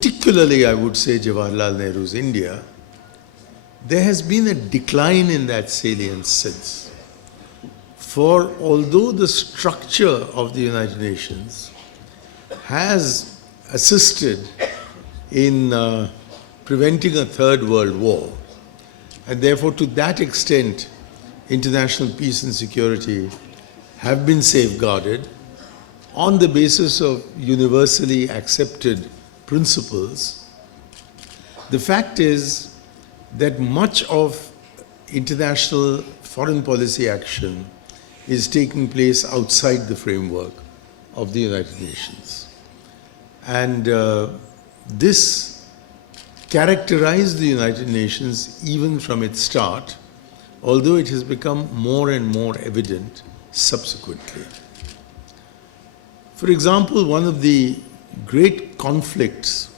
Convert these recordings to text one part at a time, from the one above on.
particularly I would say Jawaharlal Nehru's India, there has been a decline in that salience since. For although the structure of the United Nations has assisted in preventing a third world war, and therefore to that extent international peace and security have been safeguarded on the basis of universally accepted principles, the fact is that much of international foreign policy action is taking place outside the framework of the United Nations. And this characterized the United Nations even from its start, although it has become more and more evident subsequently. For example, one of the great conflicts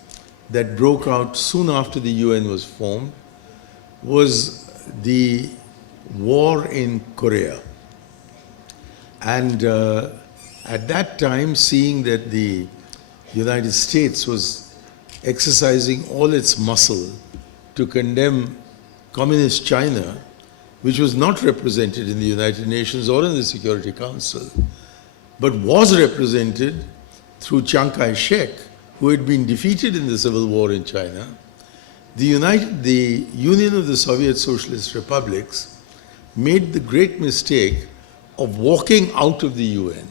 that broke out soon after the UN was formed was the war in Korea. And at that time, seeing that the United States was exercising all its muscle to condemn communist China, which was not represented in the United Nations or in the Security Council, but was represented through Chiang Kai-shek, who had been defeated in the civil war in China, the Union of the Soviet Socialist Republics made the great mistake of walking out of the UN.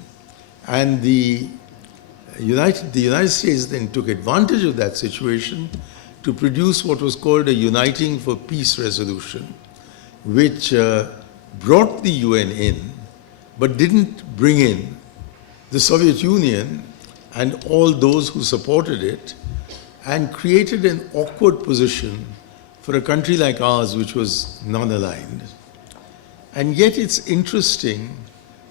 And the United States then took advantage of that situation to produce what was called a Uniting for Peace resolution, which brought the UN in, but didn't bring in the Soviet Union and all those who supported it, and created an awkward position for a country like ours, which was non-aligned. And yet it's interesting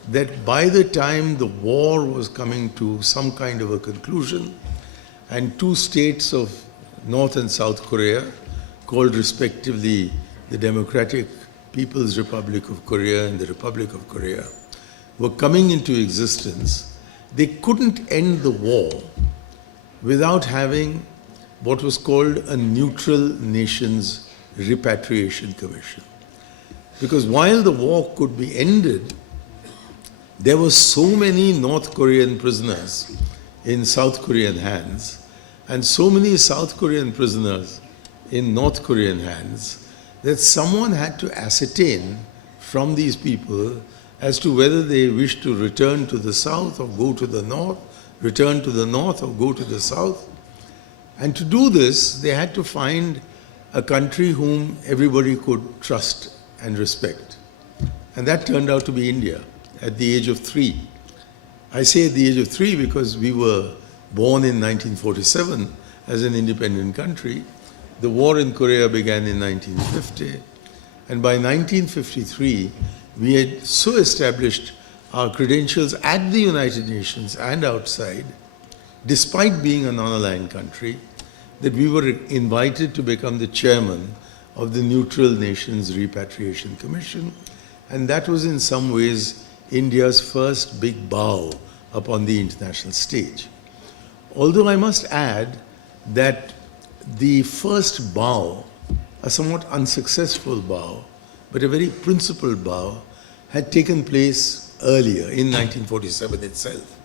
that by the time the war was coming to some kind of a conclusion, and two states of North and South Korea, called respectively the Democratic People's Republic of Korea and the Republic of Korea, were coming into existence, they couldn't end the war without having what was called a neutral nations repatriation commission. Because while the war could be ended, there were so many North Korean prisoners in South Korean hands, and so many South Korean prisoners in North Korean hands, that someone had to ascertain from these people as to whether they wish to return to the south or go to the north, return to the north or go to the south. And to do this, they had to find a country whom everybody could trust and respect. And that turned out to be India at the age of 3. I say at the age of 3 because we were born in 1947 as an independent country. The war in Korea began in 1950. And by 1953, we had so established our credentials at the United Nations and outside, despite being a non-aligned country, that we were invited to become the chairman of the Neutral Nations Repatriation Commission. And that was in some ways India's first big bow upon the international stage. Although I must add that the first bow, a somewhat unsuccessful bow, but a very principled bow, had taken place earlier in 1947 itself.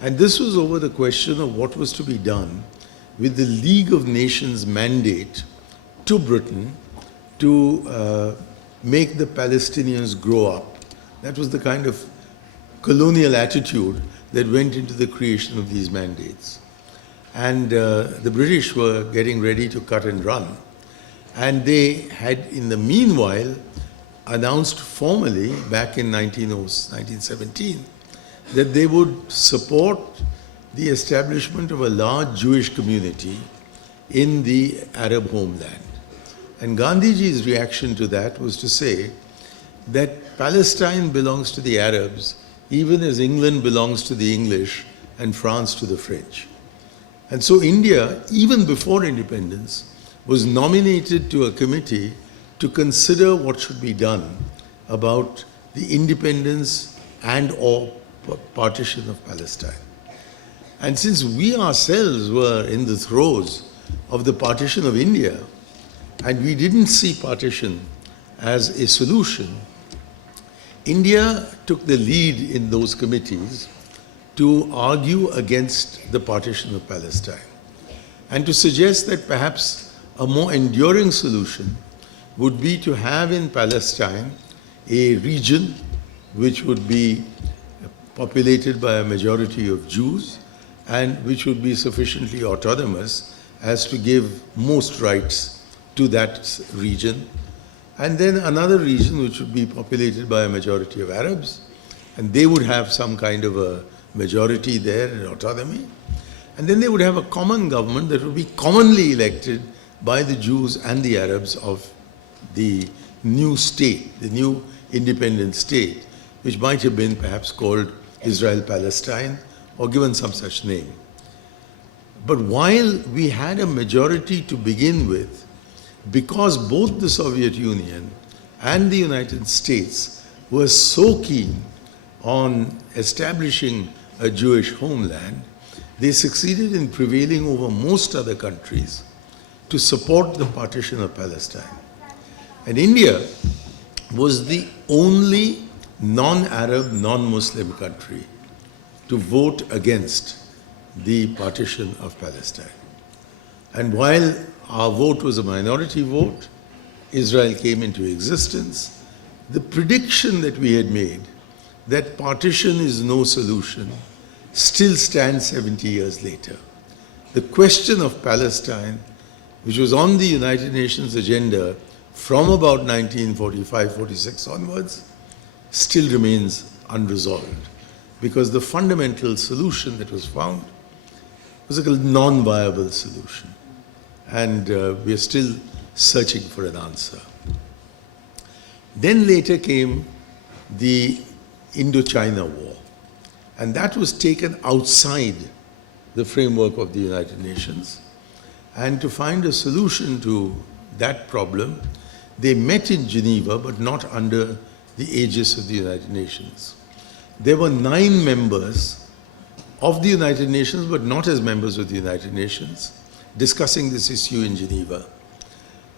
And this was over the question of what was to be done with the League of Nations mandate to Britain to make the Palestinians grow up. That was the kind of colonial attitude that went into the creation of these mandates. And the British were getting ready to cut and run. And they had, in the meanwhile, announced formally back in 1917 that they would support the establishment of a large Jewish community in the Arab homeland. And Gandhiji's reaction to that was to say that Palestine belongs to the Arabs, even as England belongs to the English and France to the French. And so India, even before independence, was nominated to a committee to consider what should be done about the independence and or partition of Palestine. And since we ourselves were in the throes of the partition of India, and we didn't see partition as a solution, India took the lead in those committees to argue against the partition of Palestine and to suggest that perhaps a more enduring solution would be to have in Palestine a region which would be populated by a majority of Jews and which would be sufficiently autonomous as to give most rights to that region. And then another region which would be populated by a majority of Arabs, and they would have some kind of a majority there in autonomy. And then they would have a common government that would be commonly elected by the Jews and the Arabs of the new state, the new independent state, which might have been perhaps called Israel-Palestine or given some such name. But while we had a majority to begin with, because both the Soviet Union and the United States were so keen on establishing a Jewish homeland, they succeeded in prevailing over most other countries to support the partition of Palestine. And India was the only non-Arab, non-Muslim country to vote against the partition of Palestine. And while our vote was a minority vote, Israel came into existence, the prediction that we had made that partition is no solution still stands 70 years later. The question of Palestine, which was on the United Nations agenda from about 1945-46 onwards, still remains unresolved because the fundamental solution that was found was a non-viable solution. And we are still searching for an answer. Then later came the Indochina War, and that was taken outside the framework of the United Nations. And to find a solution to that problem, they met in Geneva, but not under the aegis of the United Nations. There were 9 members of the United Nations, but not as members of the United Nations, discussing this issue in Geneva.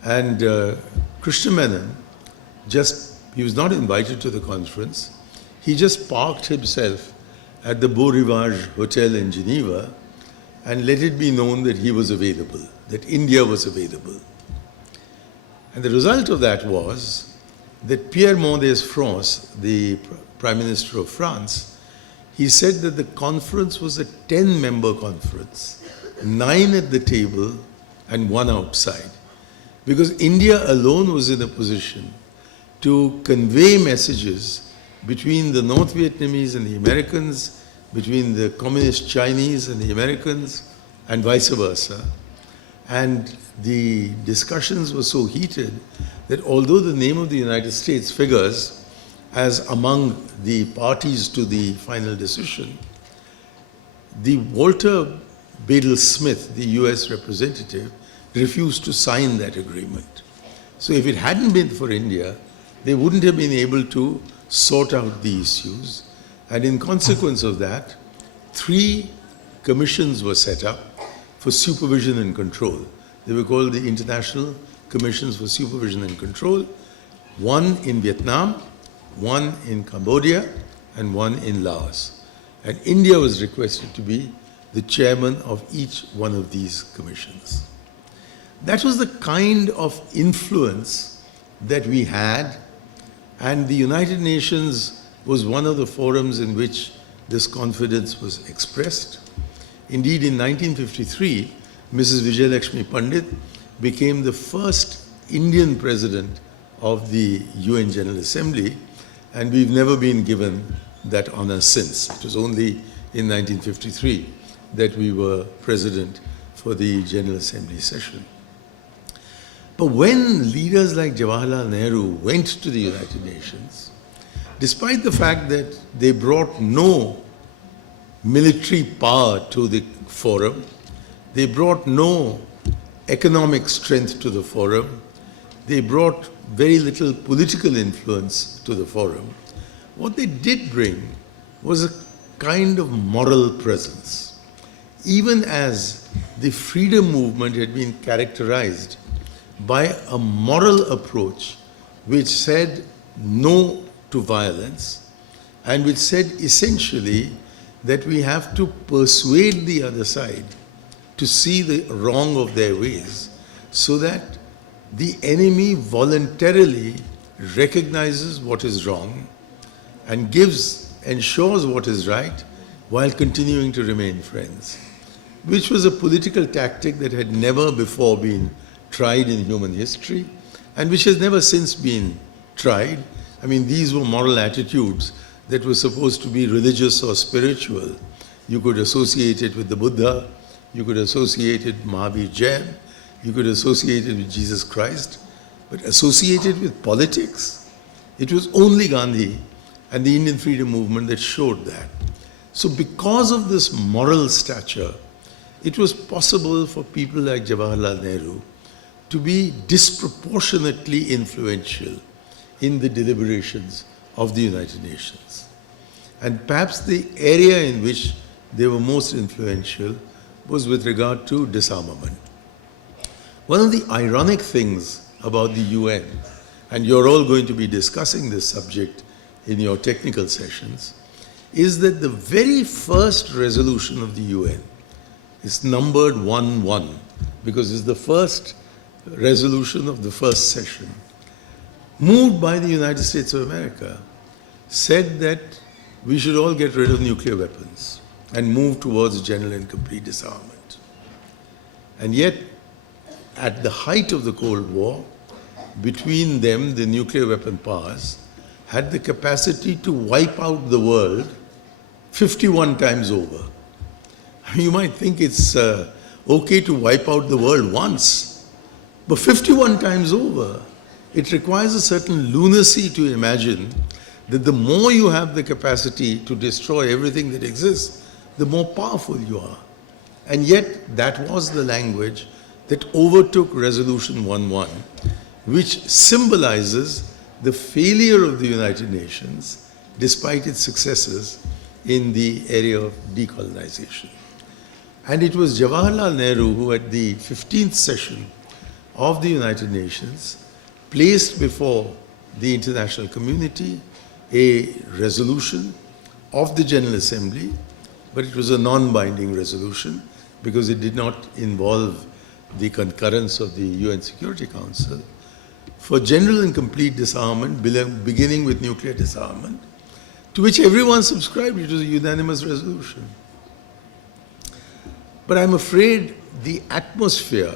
And Krishna Menon he was not invited to the conference. He just parked himself at the Beau Rivage Hotel in Geneva and let it be known that he was available, that India was available. And the result of that was that Pierre Mendès France, the Prime Minister of France, he said that the conference was a 10-member conference, 9 at the table and 1 outside, because India alone was in a position to convey messages between the North Vietnamese and the Americans, between the Communist Chinese and the Americans, and vice versa. And the discussions were so heated that although the name of the United States figures as among the parties to the final decision, the Walter Badel Smith, the US representative, refused to sign that agreement. So if it hadn't been for India, they wouldn't have been able to sort out the issues. And in consequence of that, 3 commissions were set up for supervision and control. They were called the International Commissions for Supervision and Control, 1 in Vietnam, 1 in Cambodia, and 1 in Laos. And India was requested to be the chairman of each one of these commissions. That was the kind of influence that we had, and the United Nations was one of the forums in which this confidence was expressed. Indeed, in 1953, Mrs. Vijayalakshmi Pandit became the first Indian president of the UN General Assembly, and we've never been given that honor since. It was only in 1953 that we were president for the General Assembly session. But when leaders like Jawaharlal Nehru went to the United Nations, despite the fact that they brought no military power to the forum, they brought no economic strength to the forum, they brought very little political influence to the forum, what they did bring was a kind of moral presence. even as the freedom movement had been characterized by a moral approach which said no to violence and which said essentially that we have to persuade the other side to see the wrong of their ways so that the enemy voluntarily recognizes what is wrong and ensures what is right while continuing to remain friends, which was a political tactic that had never before been tried in human history and which has never since been tried. I mean, these were moral attitudes that were supposed to be religious or spiritual. You could associate it with the Buddha, you could associate it with Mahavir Jain, you could associate it with Jesus Christ, but associated with politics, it was only Gandhi and the Indian freedom movement that showed that. So because of this moral stature, it was possible for people like Jawaharlal Nehru to be disproportionately influential in the deliberations of the United Nations. And perhaps the area in which they were most influential was with regard to disarmament. One of the ironic things about the UN, and you're all going to be discussing this subject in your technical sessions, is that the very first resolution of the UN is numbered 1-1 because it's the first resolution of the first session, moved by the United States of America, said that we should all get rid of nuclear weapons and move towards general and complete disarmament. And yet, at the height of the Cold War, between them, the nuclear weapon powers had the capacity to wipe out the world 51 times over. You might think it's okay to wipe out the world once, but 51 times over, it requires a certain lunacy to imagine that the more you have the capacity to destroy everything that exists, the more powerful you are. And yet, that was the language that overtook Resolution 1-1, which symbolizes the failure of the United Nations despite its successes in the area of decolonization. And it was Jawaharlal Nehru who, at the 15th session of the United Nations, placed before the international community a resolution of the General Assembly, but it was a non-binding resolution because it did not involve the concurrence of the UN Security Council, for general and complete disarmament, beginning with nuclear disarmament, to which everyone subscribed. It was a unanimous resolution. But I'm afraid the atmosphere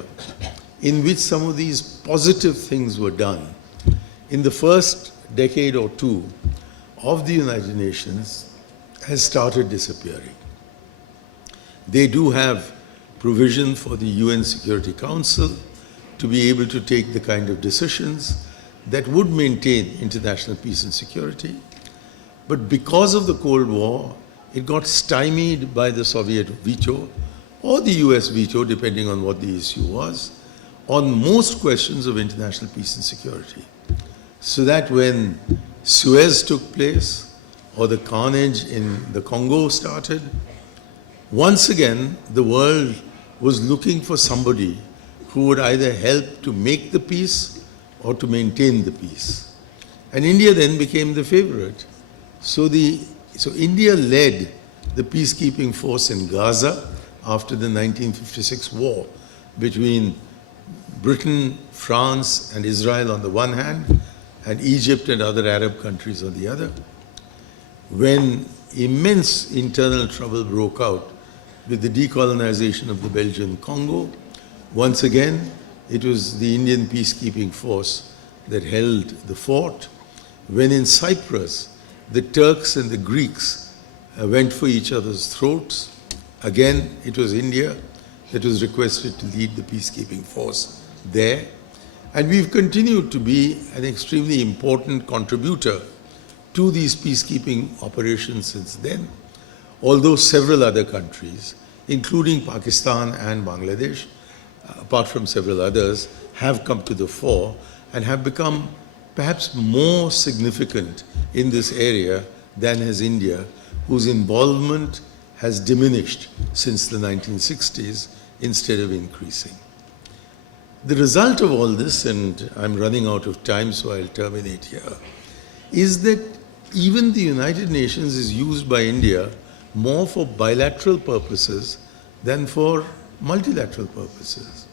in which some of these positive things were done in the first decade or two of the United Nations has started disappearing. They do have provision for the UN Security Council to be able to take the kind of decisions that would maintain international peace and security. But because of the Cold War, it got stymied by the Soviet veto or the US veto, depending on what the issue was, on most questions of international peace and security. So that when Suez took place or the carnage in the Congo started, once again the world was looking for somebody who would either help to make the peace or to maintain the peace. And India then became the favorite. So India led the peacekeeping force in Gaza after the 1956 war between Britain, France, and Israel on the one hand, and Egypt and other Arab countries on the other. When immense internal trouble broke out with the decolonization of the Belgian Congo, once again, it was the Indian peacekeeping force that held the fort. When in Cyprus, the Turks and the Greeks went for each other's throats, again, it was India that was requested to lead the peacekeeping force there. And we've continued to be an extremely important contributor to these peacekeeping operations since then, although several other countries, including Pakistan and Bangladesh, apart from several others, have come to the fore and have become perhaps more significant in this area than has India, whose involvement has diminished since the 1960s instead of increasing. The result of all this, and I'm running out of time so I'll terminate here, is that even the United Nations is used by India more for bilateral purposes than for multilateral purposes.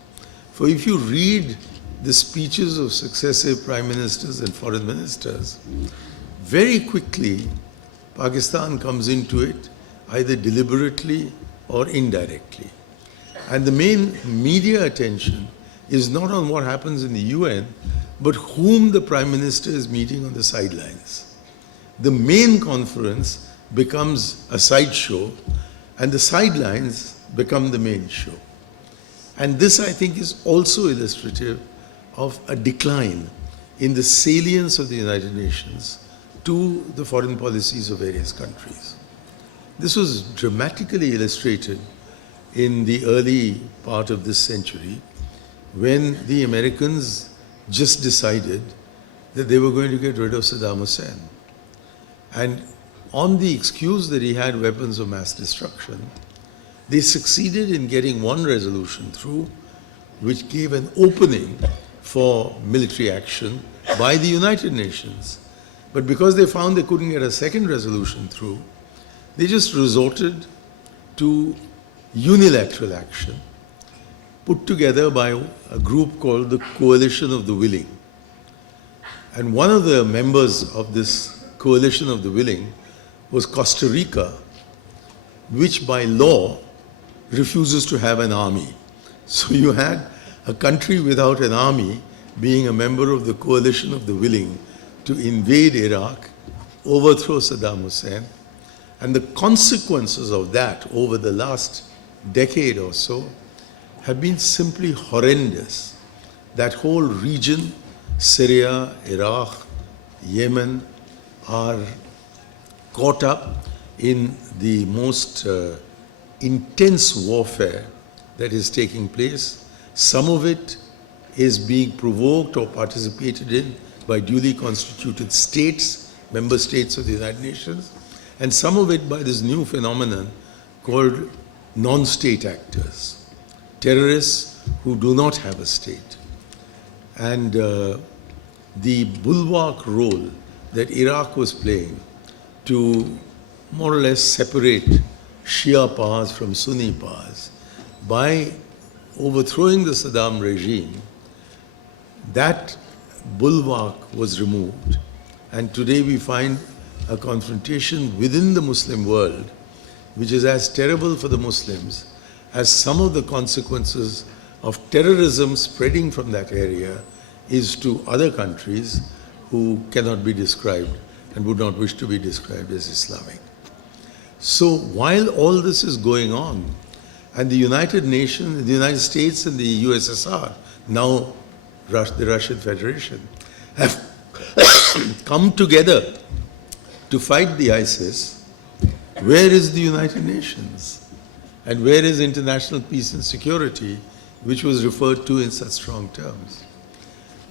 For if you read the speeches of successive prime ministers and foreign ministers, very quickly Pakistan comes into it either deliberately or indirectly. And the main media attention is not on what happens in the UN, but whom the Prime Minister is meeting on the sidelines. The main conference becomes a sideshow, and the sidelines become the main show. And this, I think, is also illustrative of a decline in the salience of the United Nations to the foreign policies of various countries. This was dramatically illustrated in the early part of this century when the Americans just decided that they were going to get rid of Saddam Hussein. And on the excuse that he had weapons of mass destruction, they succeeded in getting one resolution through which gave an opening for military action by the United Nations. But because they found they couldn't get a second resolution through, they just resorted to unilateral action put together by a group called the Coalition of the Willing. And one of the members of this Coalition of the Willing was Costa Rica, which by law refuses to have an army. So you had a country without an army being a member of the Coalition of the Willing to invade Iraq, overthrow Saddam Hussein, and the consequences of that over the last decade or so have been simply horrendous. That whole region, Syria, Iraq, Yemen, are caught up in the most intense warfare that is taking place. Some of it is being provoked or participated in by duly constituted states, member states of the United Nations, and some of it by this new phenomenon called non-state actors, terrorists who do not have a state. And the bulwark role that Iraq was playing to more or less separate Shia powers from Sunni powers by overthrowing the Saddam regime, that bulwark was removed. And today we find a confrontation within the Muslim world which is as terrible for the Muslims as some of the consequences of terrorism spreading from that area is to other countries who cannot be described and would not wish to be described as Islamic. So while all this is going on, and the United Nations, the United States and the USSR, now the Russian Federation, have come together to fight the ISIS, where is the United Nations? And where is international peace and security, which was referred to in such strong terms?